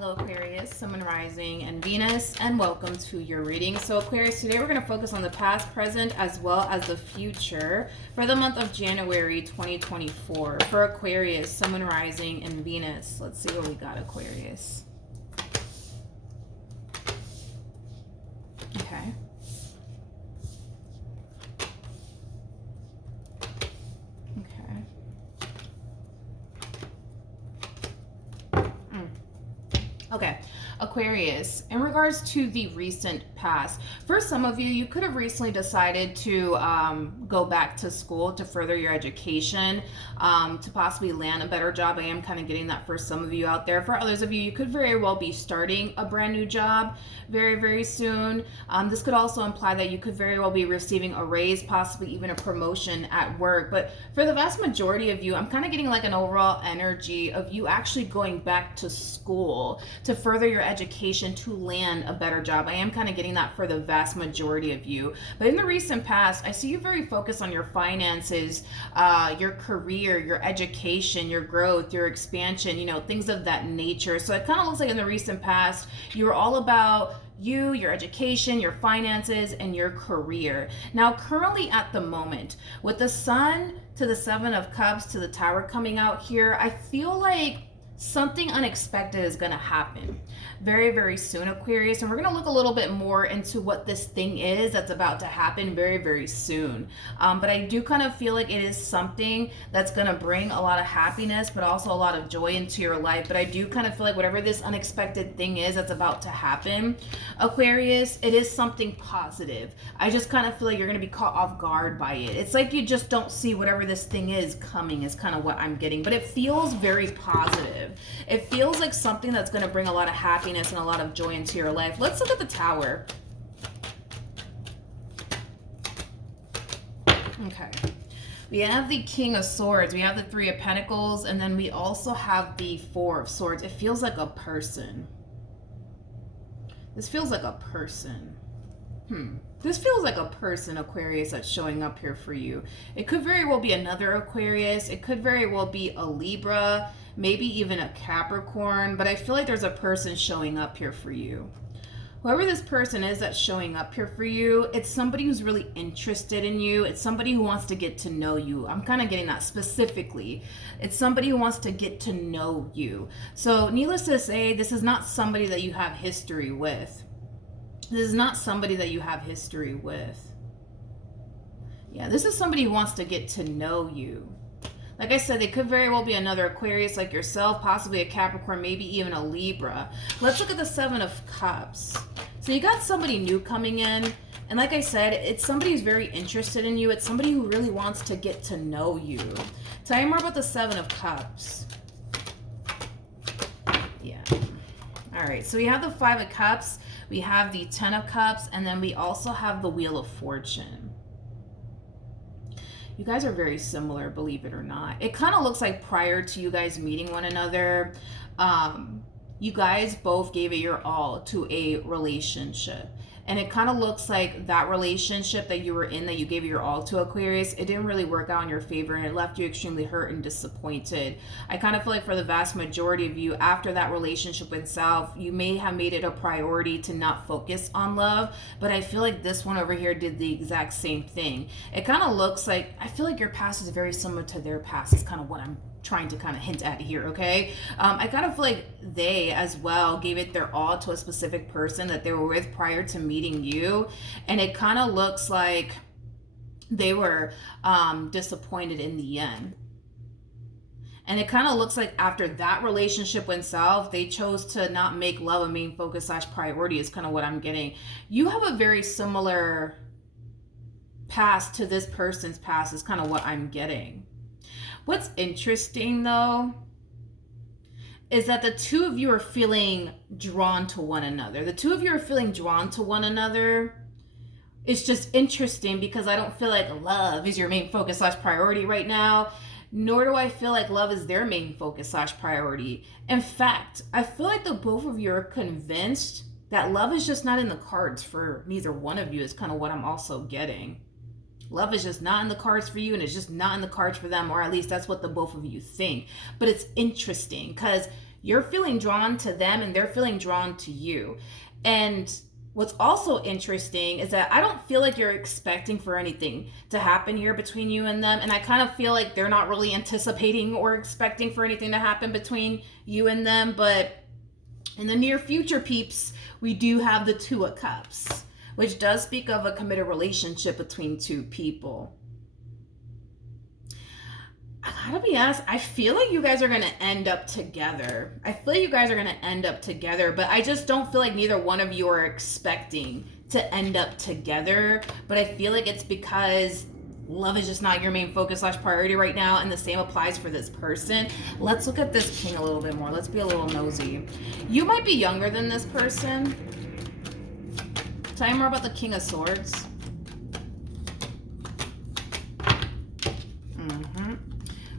Hello Aquarius, Sun, Moon, Rising, and Venus, and welcome to your reading. So Aquarius, today we're going to focus on the past, present, as well as the future for the month of January 2024. For Aquarius, Sun, Moon, Rising, and Venus. Let's see what we got, Aquarius. Okay. Okay, Aquarius, in regards to the recent past, for some of you, you could have recently decided to go back to school to further your education, to possibly land a better job. I am kind of getting that for some of you out there. For others of you, you could very well be starting a brand new job very, very soon. This could also imply that you could very well be receiving a raise, possibly even a promotion at work. But for the vast majority of you, I'm kind of getting like an overall energy of you actually going back to school to further your education to land a better job. I am kind of getting that for the vast majority of you. But in the recent past, I see you very focused on your finances, your career, your education, your growth, your expansion, things of that nature. So it kind of looks like in the recent past, you were all about you, your education, your finances, and your career. Now, currently at the moment, with the Sun to the Seven of Cups to the Tower coming out here, I feel like something unexpected is going to happen very, very soon, Aquarius. And we're going to look a little bit more into what this thing is that's about to happen very, very soon. But I do kind of feel like it is something that's going to bring a lot of happiness, but also a lot of joy into your life. But I do kind of feel like whatever this unexpected thing is that's about to happen, Aquarius, it is something positive. I just kind of feel like you're going to be caught off guard by it. It's like you just don't see whatever this thing is coming is kind of what I'm getting. But it feels very positive. It feels like something that's going to bring a lot of happiness and a lot of joy into your life. Let's look at the Tower. Okay. We have the King of Swords. We have the Three of Pentacles. And then we also have the Four of Swords. It feels like a person. This feels like a person. This feels like a person, Aquarius, that's showing up here for you. It could very well be another Aquarius. It could very well be a Libra, maybe even a Capricorn, but I feel like there's a person showing up here for you. Whoever this person is that's showing up here for you, it's somebody who's really interested in you. It's somebody who wants to get to know you. I'm kind of getting that specifically. It's somebody who wants to get to know you. So needless to say, this is not somebody that you have history with. This is not somebody that you have history with. Yeah, this is somebody who wants to get to know you. Like I said, they could very well be another Aquarius like yourself, possibly a Capricorn, maybe even a Libra. Let's look at the Seven of Cups. So you got somebody new coming in. And like I said, it's somebody who's very interested in you. It's somebody who really wants to get to know you. Tell me more about the Seven of Cups. Yeah. All right, so we have the Five of Cups. We have the Ten of Cups, and then we also have the Wheel of Fortune. You guys are very similar, believe it or not. It kind of looks like prior to you guys meeting one another, you guys both gave it your all to a relationship. And it kind of looks like that relationship that you were in, that you gave your all to, Aquarius, it didn't really work out in your favor and it left you extremely hurt and disappointed. I kind of feel like for the vast majority of you, after that relationship went south, you may have made it a priority to not focus on love. But I feel like this one over here did the exact same thing. It kind of looks like, I feel like your past is very similar to their past, is kind of what I'm trying to kind of hint at here, okay? I kind of feel like they as well gave it their all to a specific person that they were with prior to meeting you, and it kind of looks like they were disappointed in the end. And it kind of looks like after that relationship went south, they chose to not make love a main focus / priority is kind of what I'm getting. You have a very similar past to this person's past is kind of what I'm getting. What's interesting, though, is that the two of you are feeling drawn to one another. The two of you are feeling drawn to one another. It's just interesting because I don't feel like love is your main focus / priority right now, nor do I feel like love is their main focus / priority. In fact, I feel like the both of you are convinced that love is just not in the cards for neither one of you is kind of what I'm also getting. Love is just not in the cards for you, and it's just not in the cards for them, or at least that's what the both of you think. But it's interesting because You're feeling drawn to them and they're feeling drawn to you. And what's also interesting is that I don't feel like you're expecting for anything to happen here between you and them. And I kind of feel like they're not really anticipating or expecting for anything to happen between you and them. But in the near future, peeps, we do have the Two of Cups, which does speak of a committed relationship between two people. I gotta be honest, I feel like you guys are gonna end up together. But I just don't feel like neither one of you are expecting to end up together. But I feel like it's because love is just not your main focus / priority right now, and the same applies for this person. Let's look at this king a little bit more. Let's be a little nosy. You might be younger than this person. Tell me more about the King of Swords.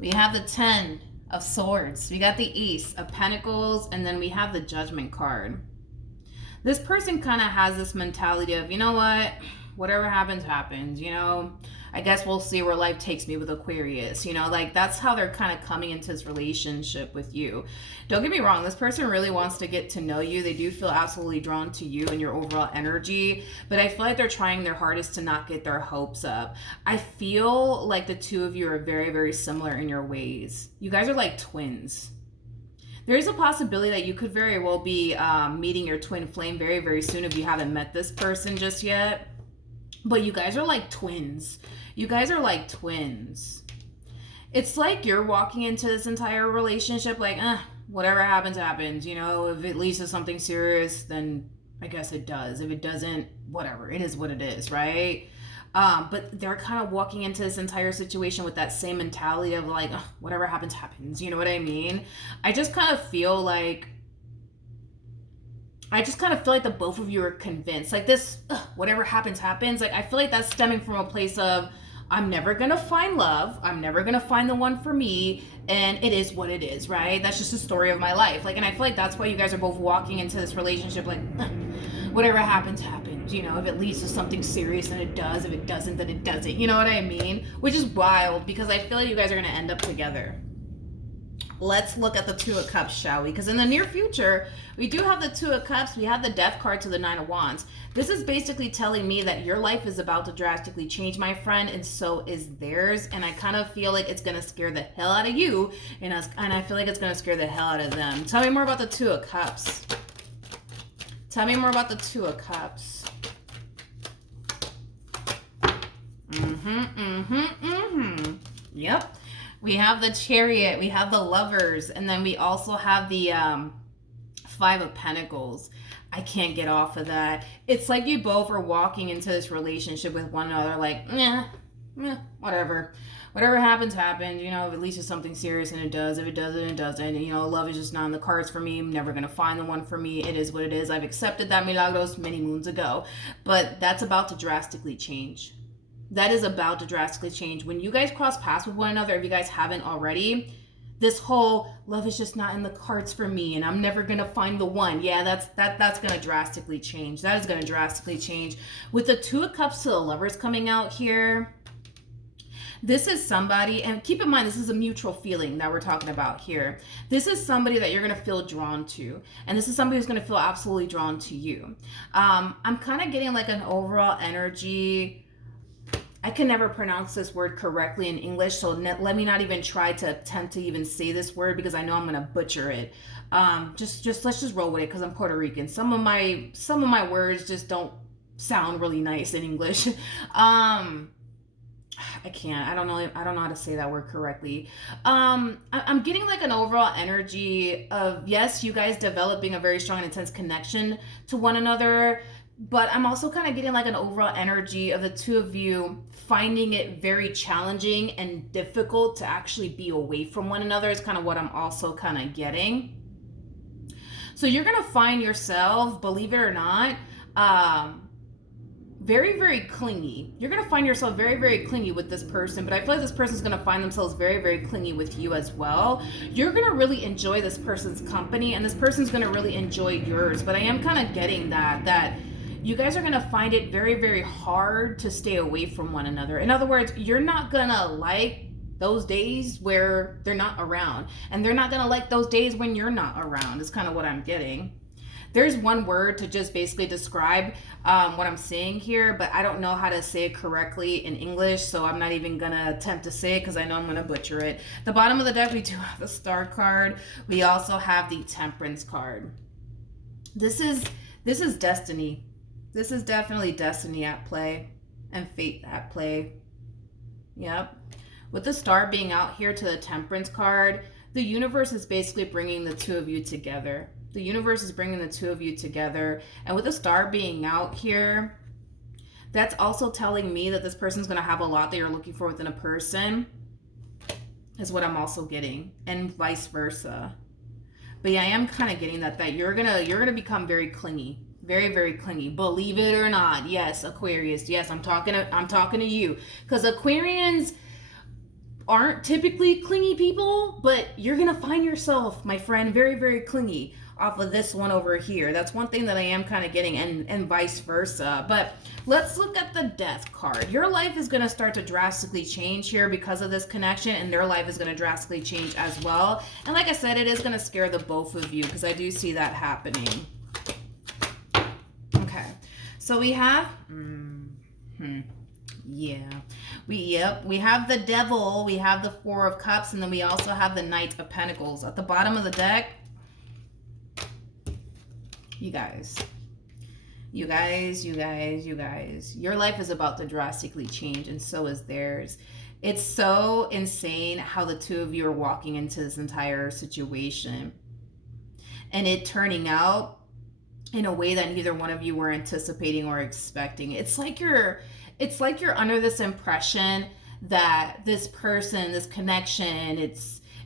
We have the 10 of Swords. We got the Ace of Pentacles, and then we have the Judgment card. This person kind of has this mentality of, you know what? Whatever happens, happens. You know, I guess we'll see where life takes me with Aquarius. You know, like that's how they're kind of coming into this relationship with you. Don't get me wrong. This person really wants to get to know you. They do feel absolutely drawn to you and your overall energy. But I feel like they're trying their hardest to not get their hopes up. I feel like the two of you are very, very similar in your ways. You guys are like twins. There is a possibility that you could very well be meeting your twin flame very, very soon if you haven't met this person just yet. But you guys are like twins. You guys are like twins. It's like you're walking into this entire relationship like, whatever happens, happens. You know, if it leads to something serious, then I guess it does. If it doesn't, whatever. It is what it is, right? But they're kind of walking into this entire situation with that same mentality of like, whatever happens, happens. You know what I mean? I just kind of feel like the both of you are convinced. Like this, whatever happens, happens. Like I feel like that's stemming from a place of, I'm never going to find love. I'm never going to find the one for me. And it is what it is, right? That's just the story of my life. Like, and I feel like that's why you guys are both walking into this relationship like, whatever happens, happens. You know, if it leads to something serious, then it does. If it doesn't, then it doesn't. You know what I mean? Which is wild because I feel like you guys are going to end up together. Let's look at the Two of Cups, shall we? Because in the near future, we do have the Two of Cups. We have the Death card to the Nine of Wands. This is basically telling me that your life is about to drastically change, my friend, and so is theirs. And I kind of feel like it's going to scare the hell out of you, and I feel like it's going to scare the hell out of them. Tell me more about the Two of Cups. Tell me more about the Two of Cups. Yep. We have the Chariot, we have the Lovers, and then we also have the Five of Pentacles. I can't get off of that. It's like you both are walking into this relationship with one another like, whatever. Whatever happens, happens. You know, if it leads to something serious, and it does. If it doesn't, it doesn't. You know, love is just not in the cards for me. I'm never going to find the one for me. It is what it is. I've accepted that, Milagros, many moons ago. But that's about to drastically change. That is about to drastically change. When you guys cross paths with one another, if you guys haven't already, this whole love is just not in the cards for me and I'm never going to find the one. Yeah, that's going to drastically change. That is going to drastically change. With the Two of Cups to the Lovers coming out here, this is somebody, and keep in mind, this is a mutual feeling that we're talking about here. This is somebody that you're going to feel drawn to. And this is somebody who's going to feel absolutely drawn to you. I'm kind of getting like an overall energy. I can never pronounce this word correctly in English, so let me not even try to attempt to even say this word because I know I'm gonna butcher it. Just let's just roll with it because I'm Puerto Rican. Some of my words just don't sound really nice in English. I can't. I don't know how to say that word correctly. I'm getting like an overall energy of, yes, you guys developing a very strong and intense connection to one another. But I'm also kind of getting like an overall energy of the two of you finding it very challenging and difficult to actually be away from one another is kind of what I'm also kind of getting. So you're going to find yourself, believe it or not, very, very clingy. You're going to find yourself very, very clingy with this person, but I feel like this person's going to find themselves very, very clingy with you as well. You're going to really enjoy this person's company and this person's going to really enjoy yours. But I am kind of getting that you guys are going to find it very, very hard to stay away from one another. In other words, you're not going to like those days where they're not around, and they're not going to like those days when you're not around, is kind of what I'm getting. There's one word to just basically describe what I'm seeing here, but I don't know how to say it correctly in English, so I'm not even gonna attempt to say it because I know I'm gonna butcher it. The bottom of the deck, we do have the Star card. We also have the Temperance card. This is destiny. This is definitely destiny at play and fate at play. Yep. With the Star being out here to the Temperance card, the universe is basically bringing the two of you together. The universe is bringing the two of you together. And with the Star being out here, that's also telling me that this person's going to have a lot that you're looking for within a person, is what I'm also getting, and vice versa. But yeah, I am kind of getting that you're gonna become very clingy, very, very clingy. Believe it or not, yes, Aquarius. Yes, I'm talking to you, because Aquarians aren't typically clingy people, but you're gonna find yourself, my friend, very, very clingy off of this one over here. That's one thing that I am kind of getting, and vice versa. But let's look at the Death card. Your life is going to start to drastically change here because of this connection, and their life is going to drastically change as well. And like I said, it is going to scare the both of you, because I do see that happening. Okay, so we have we have the Devil, we have the Four of Cups, and then we also have the Knight of Pentacles. At the bottom of the deck, you guys, your life is about to drastically change, and so is theirs. It's so insane how the two of you are walking into this entire situation, and it turning out in a way that neither one of you were anticipating or expecting. It's like you're under this impression that this person, this connection,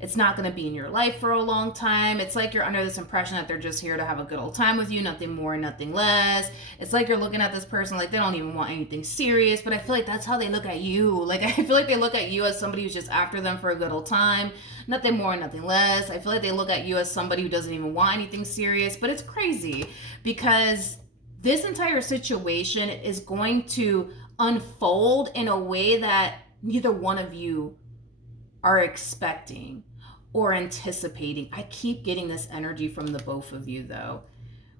it's not going to be in your life for a long time. It's like you're under this impression that they're just here to have a good old time with you, nothing more, nothing less. It's like you're looking at this person like they don't even want anything serious, but I feel like that's how they look at you. Like, I feel like they look at you as somebody who's just after them for a good old time, nothing more, nothing less. I feel like they look at you as somebody who doesn't even want anything serious, but it's crazy because this entire situation is going to unfold in a way that neither one of you are expecting or anticipating. I keep getting this energy from the both of you, though.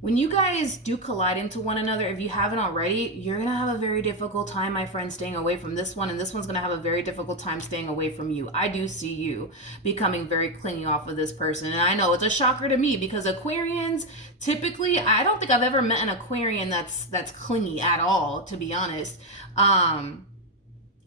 When you guys do collide into one another, if you haven't already, you're going to have a very difficult time, my friend, staying away from this one, and this one's going to have a very difficult time staying away from you. I do see you becoming very clingy off of this person, and I know it's a shocker to me because Aquarians, typically, I don't think I've ever met an Aquarian that's clingy at all, to be honest.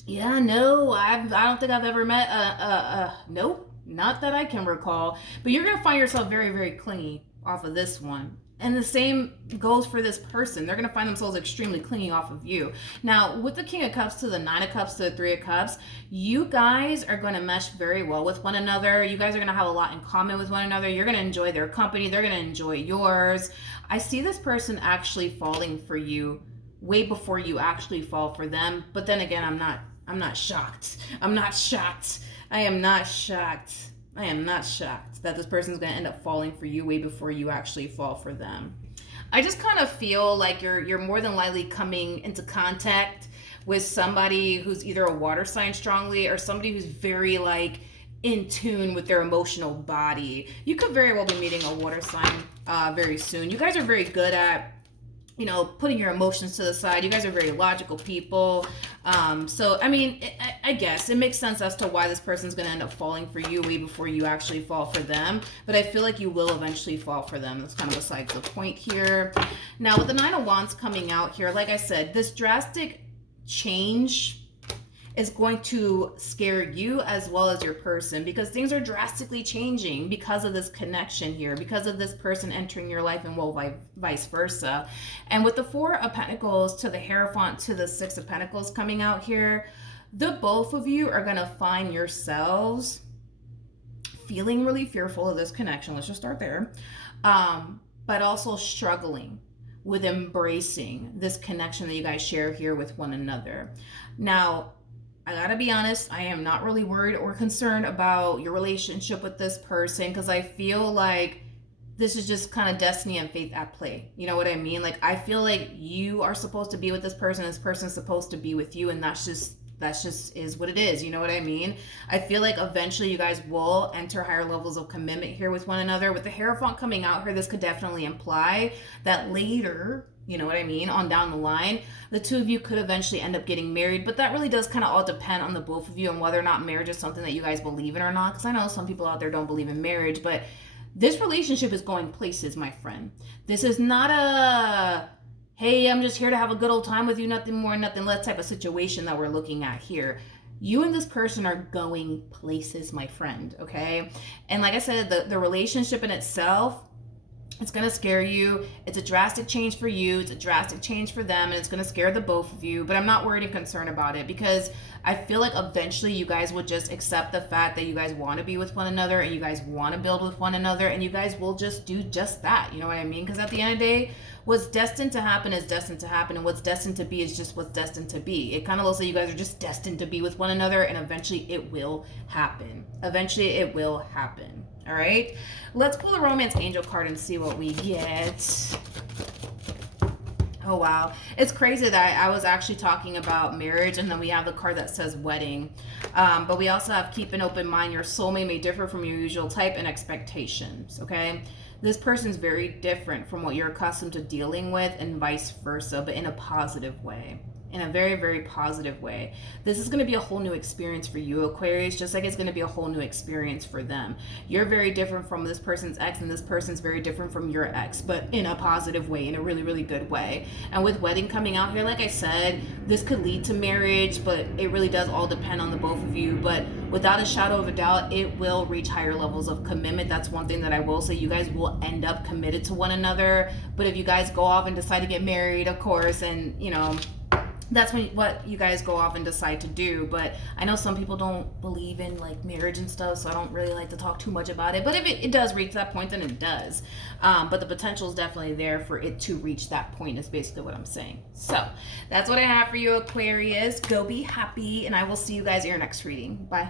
Yeah, no, I don't think I've ever met nope, not that I can recall. But you're going to find yourself very, very clingy off of this one. And the same goes for this person. They're going to find themselves extremely clingy off of you. Now, with the King of Cups to the Nine of Cups to the Three of Cups, you guys are going to mesh very well with one another. You guys are going to have a lot in common with one another. You're going to enjoy their company. They're going to enjoy yours. I see this person actually falling for you way before you actually fall for them. But then again, I'm not shocked. I am not shocked that this person's going to end up falling for you way before you actually fall for them. I just kind of feel like you're more than likely coming into contact with somebody who's either a water sign strongly or somebody who's very like in tune with their emotional body. You could very well be meeting a water sign very soon. You guys are very good at putting your emotions to the side. You guys are very logical people. So, I mean, I guess it makes sense as to why this person's going to end up falling for you way before you actually fall for them. But I feel like you will eventually fall for them. That's kind of besides the point here. Now, with the Nine of Wands coming out here, like I said, this drastic change is going to scare you as well as your person because things are drastically changing because of this connection here, because of this person entering your life, and well, vice versa. And with the Four of Pentacles to the Hierophant to the Six of Pentacles coming out here, the both of you are going to find yourselves feeling really fearful of this connection. Let's just start there. But also struggling with embracing this connection that you guys share here with one another. Now, I gotta be honest, I am not really worried or concerned about your relationship with this person because I feel like this is just kind of destiny and faith at play. You know what I mean? Like, I feel like you are supposed to be with this person's supposed to be with you, and that's just That's just is what it is. You know what I mean? I feel like eventually you guys will enter higher levels of commitment here with one another. With the Hierophant coming out here, this could definitely imply that later, you know what I mean, on down the line, the two of you could eventually end up getting married. But that really does kind of all depend on the both of you and whether or not marriage is something that you guys believe in or not. Because I know some people out there don't believe in marriage, but this relationship is going places, my friend. This is not a, hey, I'm just here to have a good old time with you, nothing more, nothing less type of situation that we're looking at here. You and this person are going places, my friend, okay? And like I said, the relationship in itself, it's going to scare you. It's a drastic change for you. It's a drastic change for them. And it's going to scare the both of you. But I'm not worried and concerned about it because I feel like eventually you guys will just accept the fact that you guys want to be with one another and you guys want to build with one another. And you guys will just do just that. You know what I mean? Because at the end of the day, what's destined to happen is destined to happen. And what's destined to be is just what's destined to be. It kind of looks like you guys are just destined to be with one another. And eventually it will happen. Eventually it will happen. All right, let's pull the Romance Angel card and see what we get. Oh, wow. It's crazy that I was actually talking about marriage, and then we have the card that says wedding. But we also have keep an open mind. Your soulmate may differ from your usual type and expectations, okay? This person's very different from what you're accustomed to dealing with and vice versa, but in a positive way. In a very, very positive way. This is going to be a whole new experience for you, Aquarius, just like it's going to be a whole new experience for them. You're very different from this person's ex, and this person's very different from your ex, but in a positive way, in a really, really good way. And with wedding coming out here, like I said, this could lead to marriage, but it really does all depend on the both of you. But without a shadow of a doubt, it will reach higher levels of commitment. That's one thing that I will say. You guys will end up committed to one another. But if you guys go off and decide to get married, of course, and, you know, that's what you guys go off and decide to do. But I know some people don't believe in like marriage and stuff, so I don't really like to talk too much about it. But if it does reach that point, then it does. But the potential is definitely there for it to reach that point is basically what I'm saying. So that's what I have for you, Aquarius. Go be happy, and I will see you guys in your next reading. Bye.